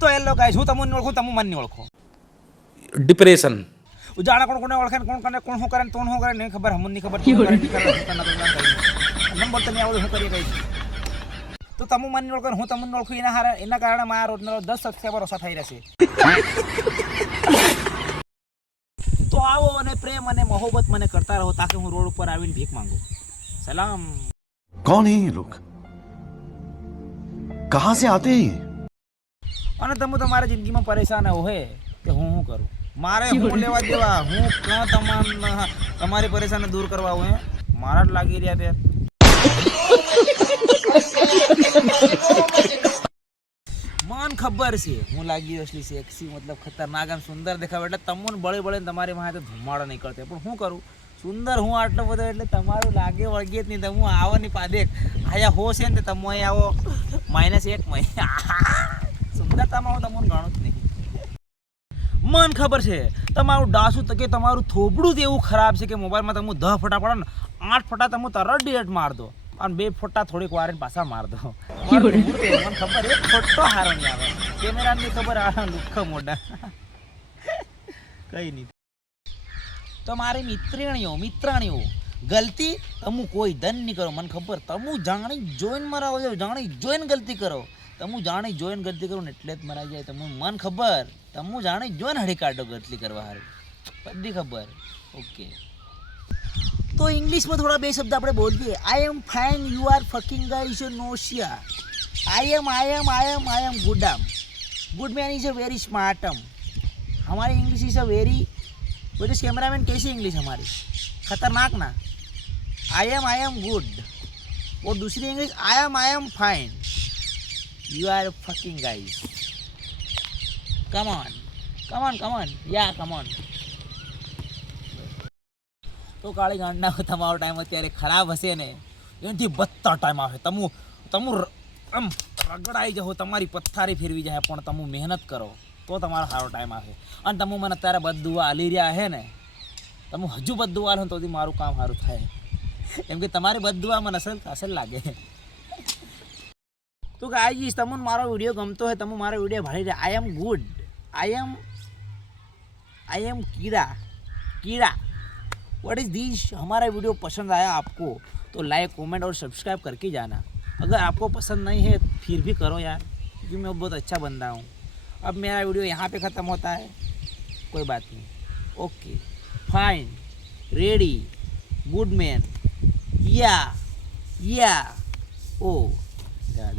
તો hello guys, હું તમને ઓળખું, તમે મને નહીં ઓળખો. ડિપ્રેશન. જાણે કોણ કોને ઓળખે ને કોણ કોને કોણ શું કરે ને કોણ શું કરે નહીં ખબર, હમને નહીં ખબર, તું કરે નહીં કરે, નંબર તમે આવડે શું કરીએ ગાઈસ. તો તમે મને ઓળખો ને હું તમને ઓળખું, એના કારણે મારા રોજનો 10 સબસ્ક્રાઈબર ઓછા થઈ રહેશે. તો આવો અને પ્રેમ અને મોહબ્બત મને કરતા રહો તાકે હું રોડ ઉપર આવીને ભીખ માંગુ. સલામ. कौन है ये लोग, कहां से आते हैं ये? અને તમે તમારી જિંદગીમાં પરેશાન હોય કે હું કરું, મારે હું લેવા દેવા, હું ક્યાં તમારી પરેશાની દૂર કરવા આવું હે, મારા જ લાગી રહ્યા બે. મન ખબર છે હું લાગી અસલી સેક્સી મતલબ ખતરનાક એમ સુંદર દેખાવ એટલે તમને બળે બળે તમારી માથે ધુમાડો નહીં કરતો, પણ શું કરું, સુંદર હું આટલો બધો એટલે તમારું લાગે વળગે જ નહીં. તમે આવો નહીં પાદેખ આયા હો છે ને તમે અહીં આવો -1 સુંદરતામાં હું તમને ગણું જ નહીં. મન ખબર છે તમારું ડાસું કે તમારું થોબડું જ એવું ખરાબ છે કે મોબાઈલમાં તમે 10 ફોટા પડે ને 8 ફોટા તમે તરત ડિલીટ માર દો અને 2 ફોટા થોડીક વાર પાછા માર દો. મને ખબર એક ફોટો હારો નહીં આવે, કેમેરાની ખબર આ લુખ્ખા મોઢા કઈ નહીં. તો મારી મિત્રાણીઓ ગલતી તમે કોઈ ધન નહીં કરો, મને ખબર તમે જાણી જોઈને મરાવો છો, જાણી જોઈને ગલતી કરો, તમે જાણી જોઈને ગલતી કરો ને એટલે જ મરાઈ જાય. તમને મન ખબર તમે જાણી જોઈને હળી કાઢો ગલતી કરવા હારું, બધી ખબર. ઓકે, તો ઇંગ્લિશમાં થોડા 2 શબ્દ આપણે બોલીએ. I am fine, you are fucking guys nausea. I am good man is a very स्मार्टम. हमारी English is a very British cameraman कैसी इंग्लिश हमारी खतरनाक ना. आई एम गुड और दूसरी English I am fine, you are fucking guys. Come on या come on. તો કાળી ગાંડા તમારો ટાઈમ અત્યારે ખરાબ હશે ને એનાથી બત્તર ટાઈમ આવે. તમુ આમ રગડાઈ જાઓ, તમારી પથ્થારી ફેરવી જાય, પણ તમે મહેનત કરો તો તમારો સારો ટાઈમ આવે. અને તમે મને અત્યારે બદુઆ હાલી રહ્યા છે ને, તમે હજુ બદુઆ હાલો તો મારું કામ સારું થાય, કેમ કે તમારી બદુઆ મને અસલ લાગે. તો ગાઈસ, તમને મારો વિડીયો ગમતો હોય, તમે મારો વિડીયો ભાળી રહ્યા. आई एम गुड, आई एम कीड़ा व्हाट इज़ दिस. हमारा वीडियो पसंद आया आपको तो लाइक कमेंट और सब्सक्राइब करके जाना. अगर आपको पसंद नहीं है फिर भी करो यार, क्योंकि मैं बहुत अच्छा बंदा हूँ. अब मेरा वीडियो यहाँ पे ख़त्म होता है, कोई बात नहीं. Okay, fine, ready, good man, या ओ याद